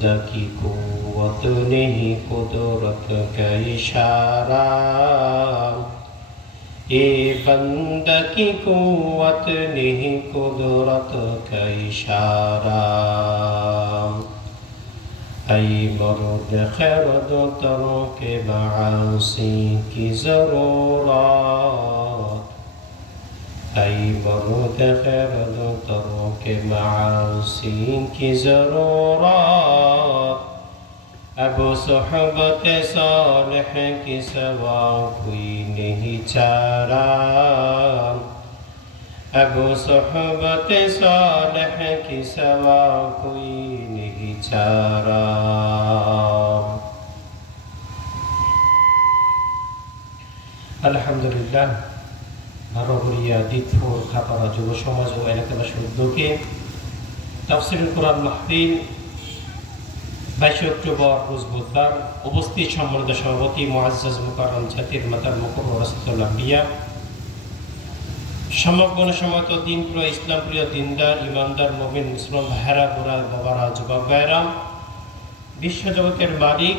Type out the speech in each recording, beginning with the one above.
बंदा की कुव्वत नहीं कुदरत का इशारा, ये बंदा की कुव्वत नहीं कुदरत का इशारा। ऐ मर्द खैरद तरों के मासी की ज़रूरत, ऐ मर्द खैरद तरों के मासी की ज़रूरत। अब सोहबत सालिह की सवा कोई नहीं चारा, अब सोहबत सालिह की सवा कोई नहीं चारा। আলহামদুলিল্লাহ, ভারবরিয়া দিতপুর খাপাড়া যুব সমাজ ও এলাকাবাসীর উদ্যোগে তাফসীরুল কোরআন মাহফিল 22 অক্টোবর রোজ বুধবার। উপস্থিত সম্মানিত সভাপতি মুআজ্জাজ মুকাররম জাতির মাতার মুকররম রাসূলুল্লাহ আম্বিয়া, সমগ্র সমত দিন প্রিয় ইসলাম প্রিয় দিনদার ইমানদার মুমিন মুসলমান ভাইরা বুড়া বাবারা যুবক ভাইরা, বিশ্বজগতের মালিক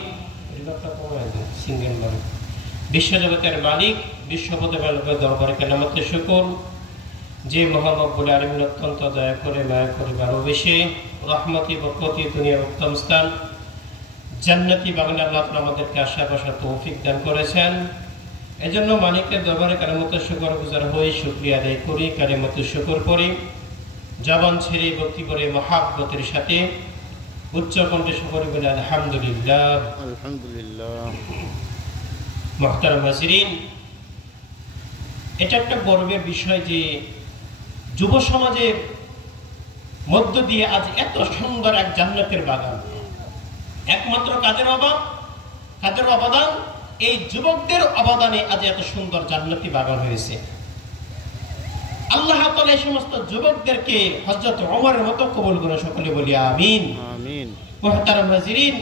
বিশ্বজগতের মালিক বিশ্বপতির দরবারে কেরামতের শুকর, যে মহান রব্বুল আলামিন অত্যন্ত দয়া করে মায়া করে ভালোবেসে রহমতি বরকতি দুনিয়ার উত্তম স্থান জান্নাতি বাগানে আল্লাহ তাআলা আমাদেরকে আশা বসার তৌফিক দান করেছেন। এজন্য মালিকের দরবারে কেরামতের শুকর গুজার হয়ে শুকরিয়া আদায় করি, কেরামতের শুকর করি, জবান ছেড়ে ভক্তি করে মহাব্বতের সাথে উচ্চ কণ্ঠে শুকর বলে আলহামদুলিল্লাহ আলহামদুলিল্লাহ। মুহতারাম হাজিরিন, এটা একটা গর্বের বিষয় যে যুব সমাজের মধ্য দিয়ে আজ এত সুন্দর এক জান্নাতের বাগান। একমাত্র কাদের অবদান? এই যুবকদের অবদানে আজ এত সুন্দর জান্নাতি বাগান হয়েছে। আল্লাহ তাআলা এই সমস্ত যুবকদেরকে হযরত ওমরের মতো কবুল করে, সকলে বলি আমিন আমিন। মুহতারাম হাজিরিন,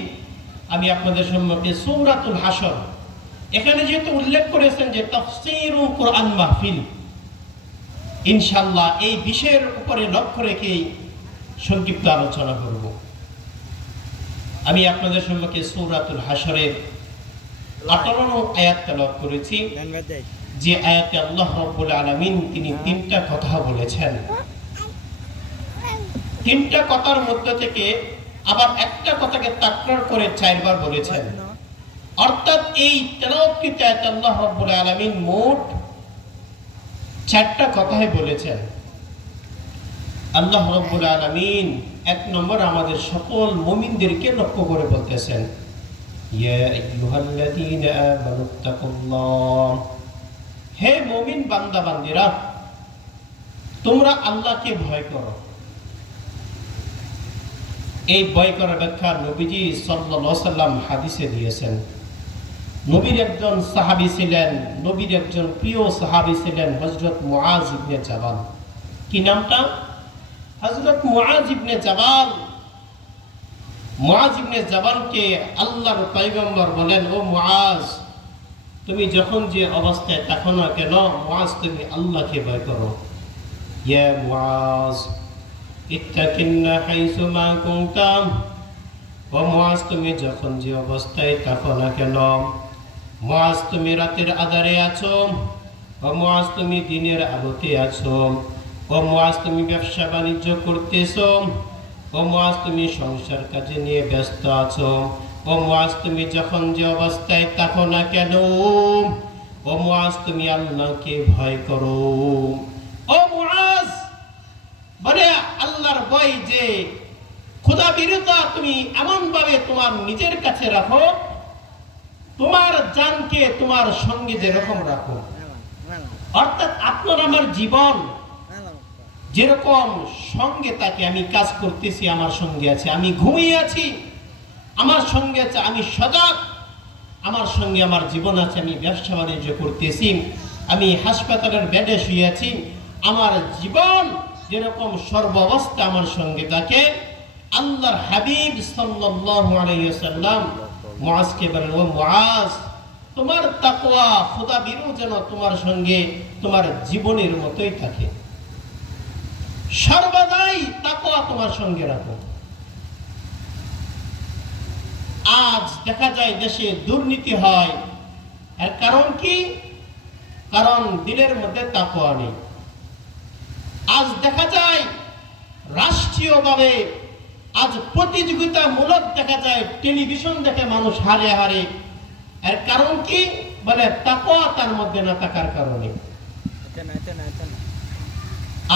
আমি আপনাদের সম্মুখে সূরাতুল হাশর, এখানে যেহেতু উল্লেখ করেছেন যে তাফসীরুল কোরআন মাহফিল, ইনশাআল্লাহ এই বিষয়ের উপরে লক্ষ্য রেখেই সংক্ষিপ্ত আলোচনা করব। আমি আপনাদের সম্মুখে সূরাতুল হাশরের 18 নং আয়াত তেলাওয়াত করেছি, যে আয়াতে আল্লাহ রাব্বুল আলামিন তিনি তিনটা কথা বলেছেন। তিনটা কথার মধ্যে থেকে আবার একটা কথাকে তাকরার করে 4 বার বলেছেন। অর্থাৎ এই তেলাওয়াতকৃত আয়াতে আল্লাহ রাব্বুল আলামিন মোট 4টা কথাই বলেছেন। আল্লাহ রাব্বুল আলামিন 1 নম্বর আমাদের সকল মুমিনদেরকে লক্ষ্য করে বলতেছেন, ইয়া আইয়ুহাল্লাযীনা আমানুত্তাকুল্লাহ, হে মুমিন বান্দা বান্দীরা, তোমরা আল্লাহকে ভয় করো। এই ভয় করার ব্যাখ্যা নবীজি সাল্লাল্লাহু আলাইহি সাল্লাম হাদিসে দিয়েছেন। নবীর একজন সাহাবী ছিলেন, নবীর একজন প্রিয় সাহাবী ছিলেন হযরত মুআজ ইবনে জাবাল। কি নামটা? হযরত মুআজ ইবনে জাবাল। মুআজ ইবনে জাবালকে আল্লাহর পয়গম্বর বলেন, ও মুআজ, তুমি যখন যে অবস্থায় থাকো না কেন, মুআজ তুমি আল্লাহকে ভয় করো। ইয়া মুআজ ইত্তাকিল্লাহ হাইসু মা কুনতাম, ও মুআজ তুমি যখন যে অবস্থায় থাকো না কেন, মুআজ তুমি রাতের আঁধারে আছো, ও মুআজ তুমি দিনের আলোতে আছো, ও মুআজ তুমি ব্যবসা বাণিজ্য করতেছো, ও মুআজ তুমি সংসার কাজে নিয়ে ব্যস্ত আছো, ও মুআজ তুমি যখন যে অবস্থায় থাকো না কেন, ও মুআজ তুমি আল্লাহকে ভয় করো। ও মুআজ, বলে আল্লাহর ভয় যে খোদা বিরতা তুমি এমন ভাবে তোমার নিজের কাছে রাখো, তোমার জানকে তোমার সঙ্গে যেরকম রাখো। অর্থাৎ আপনার আমার জীবন যেরকম সঙ্গে তাকে, আমি কাজ করতেছি আমার সঙ্গে আছে, আমি ঘুমিয়ে আছি আমার সঙ্গে আছে, আমি সজাগ আমার সঙ্গে আমার জীবন আছে, আমি ব্যবসা বাণিজ্য করতেছি, আমি হাসপাতালের বেডে শুয়ে আছি, আমার জীবন যেরকম সর্বাবস্থা আমার সঙ্গে থাকে। আল্লাহর হাবিব সাল্লাল্লাহু আলাইহি ওয়াসাল্লাম মুআজকে বলেন, ও মুআজ, তোমার তাকওয়া খোদা বিরু যেন তোমার সঙ্গে তোমার জীবনের মতোই থাকে, সর্বদাই তাকওয়া তোমার সঙ্গে রাখো। আজ দেখা যায় দেশে দুর্নীতি হয়, এর কারণ কি? কারণ দিলের মধ্যে তাকওয়া নেই। আজ দেখা যায় রাষ্ট্রীয়ভাবে আজ প্রতিযোগিতামূলক দেখা যায় টেলিভিশন দেখে মানুষ হারে হারে, এর কারণ কি? বলে তাকওয়া তার মধ্যে না থাকার কারণে।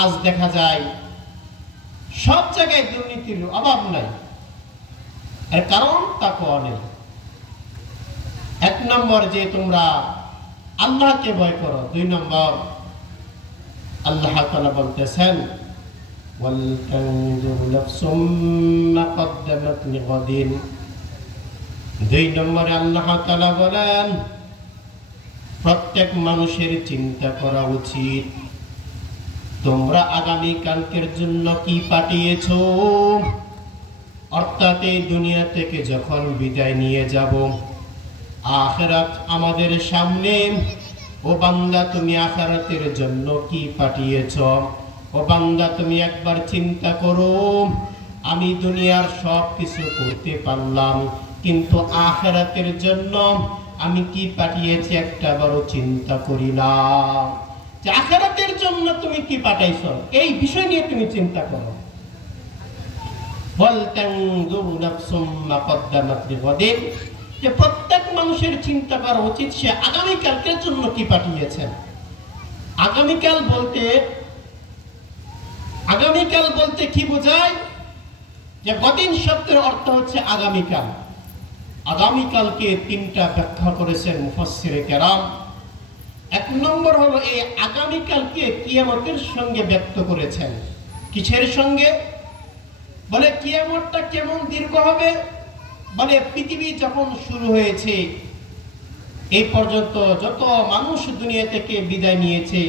আজ দেখা যায় সব জায়গায় দুর্নীতির অভাব নাই, এর কারণ তাকওয়া নেই। এক নম্বর যে তোমরা আল্লাহকে ভয় করো। দুই নম্বর আল্লাহ তাআলা বলতেছেন ওয়ালতানজুর নাফসুম মা কদ্দামাত লিগাদিন। দুই নম্বরে আল্লাহ তাআলা বলেন প্রত্যেক মানুষের চিন্তা করা উচিত তোমরা আগামী কালকের জন্য কি পাঠিয়েছো। অর্থাৎ এই দুনিয়া থেকে যখন বিদায় নিয়ে যাব, আখিরাত আমাদের সামনে। ও বান্দা, তুমি আখিরাতের জন্য কি পাঠিয়েছো? ও বান্দা, তুমি একবার চিন্তা করো, আমি দুনিয়ার সব কিছু করতে পারলাম, কিন্তু আখিরাতের জন্য আমি কি পাঠিয়েছি একটা বড় চিন্তা করি না। যে আখিরাতের জন্য তুমি কি পাঠাইছো এই বিষয় নিয়ে তুমি চিন্তা করো। ওয়ালতানজুর নাফসুম মা কদ্দামাত লিগাদিন, যে প্রত্যেক মানুষের চিন্তা করা উচিত সে আগামী কালকের জন্য কি পাঠিয়েছেন। আগামীকাল বলতে কি বোঝায়? যে গদিন শব্দের অর্থ হচ্ছে আগামীকাল। আগামীকালকে তিনটা ব্যাখ্যা করেছেন মুফাসসিরে কেরাম। এক নম্বর হলো এই আগামীকালকে কিয়ামতের সঙ্গে ব্যক্ত করেছেন। কিসের সঙ্গে? বলে কিয়ামতটা কেমন দীর্ঘ হবে? বলে পৃথিবী যখন শুরু হয়েছে এই পর্যন্ত যত মানুষ দুনিয়া থেকে বিদায় নিয়েছে,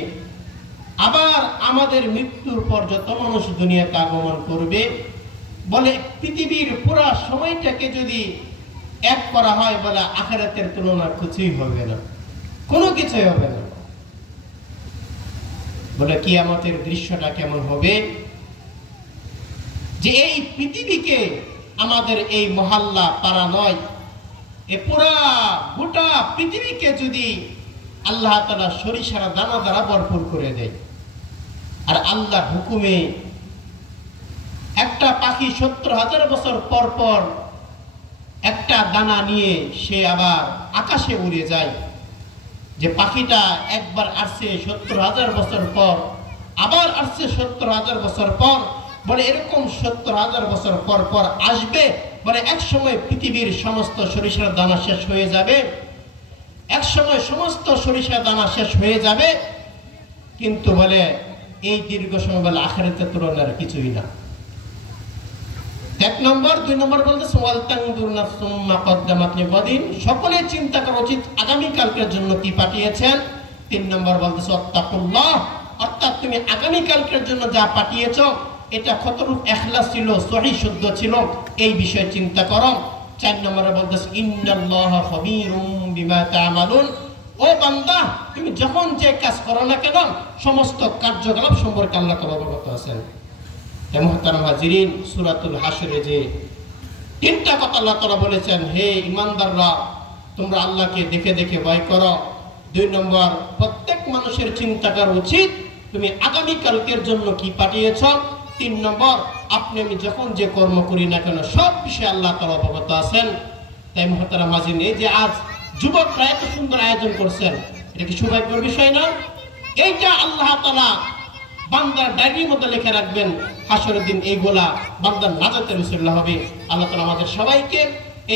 আবার আমাদের মৃত্যুর পর যত মানুষ দুনিয়াতে আগমন করবে, বলে পৃথিবীর পুরো সময়টাকে যদি এক করা হয়, বলে আখিরাতের তুলনা কিছুই হবে না, কোনো কিছুই হবে না। বলে কিয়ামতের দৃশ্যটা কেমন হবে? যে এই পৃথিবীকে আমাদের এই মহল্লা পাড়া নয়, এ পুরা গোটা পৃথিবীকে যদি আল্লাহ তাআলা সরিষার দানা দ্বারা ভরপুর করে দেয়, আর আল্লাহর হুকুমে একটা পাখি 70,000 বছর পর পর একটা দানা নিয়ে সে আবার আকাশে উড়ে যায়, যে পাখিটা একবার আসছে 70,000 বছর পর, আবার আসছে 70,000 বছর পর, বলে এরকম 70,000 বছর পর পর আসবে। বলে এক সময় পৃথিবীর সমস্ত সরিষার দানা শেষ হয়ে যাবে, এক সময় সমস্ত সরিষার দানা শেষ হয়ে যাবে, কিন্তু বলে এই দীর্ঘ সময় বলে আখিরাতের তুলনার কিছুই না। এক নম্বর। দুই নম্বর বলতেছে ওয়ালতানজুর নাফসুম মা কদ্দামাত লিগাদিন, সকলে চিন্তা করা উচিত আগামী কালকের জন্য কি পাঠিয়েছেন। তিন নম্বর বলতেছে ওয়াত্তাকুল্লাহ, অর্থাৎ তুমি আগামী কালকের জন্য যা পাঠিয়েছো এটা কতটুকু ইখলাস ছিল, সহিহ শুদ্ধ ছিল, এই বিষয়ে চিন্তা করো। চার নম্বরে বলতেছে ইন্নাল্লাহা খাবীরুম বিমা তা'মালুন, ও বান্দা তুমি যখন যে কাজ করো না কেন সমস্ত কার্যকলাপ সম্পর্কে আল্লাহ তাআলা অবগত আছেন। মুহতারাম হাজিরিন, সূরাতুল হাশরে যে তিনটা কথা আল্লাহ তাআলা বলেছেন, হে ঈমানদাররা তোমরা আল্লাহকে দেখে দেখে ভয় করো। দুই নম্বর, প্রত্যেক মানুষের চিন্তা করা উচিত তুমি আগামী কালকের জন্য কি পাঠিয়েছো। তিন নম্বর, আপনি আমি যখন যে কর্ম করি না কেন সব বিষয়ে আল্লাহ তাআলা অবগত আছেন। তাই মুহতারাম হাজিরিন, এই যে আজ যুবকরা এত সুন্দর আয়োজন করছেন, এটা কি সৌভাগ্যের বিষয় না? এইটা আল্লাহ তাআলা বান্দার ডায়েরির মধ্যে লিখে রাখবেন, হাসরের দিন এইগুলা বান্দার নাজাতের উসিলা হবে। আল্লাহ তাআলা আমাদের সবাইকে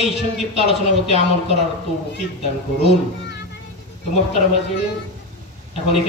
এই সংক্ষিপ্ত আলোচনার মধ্যে আমল করার তৌফিক দান করুন। তো মুহতারাম হাজিরিন, এখন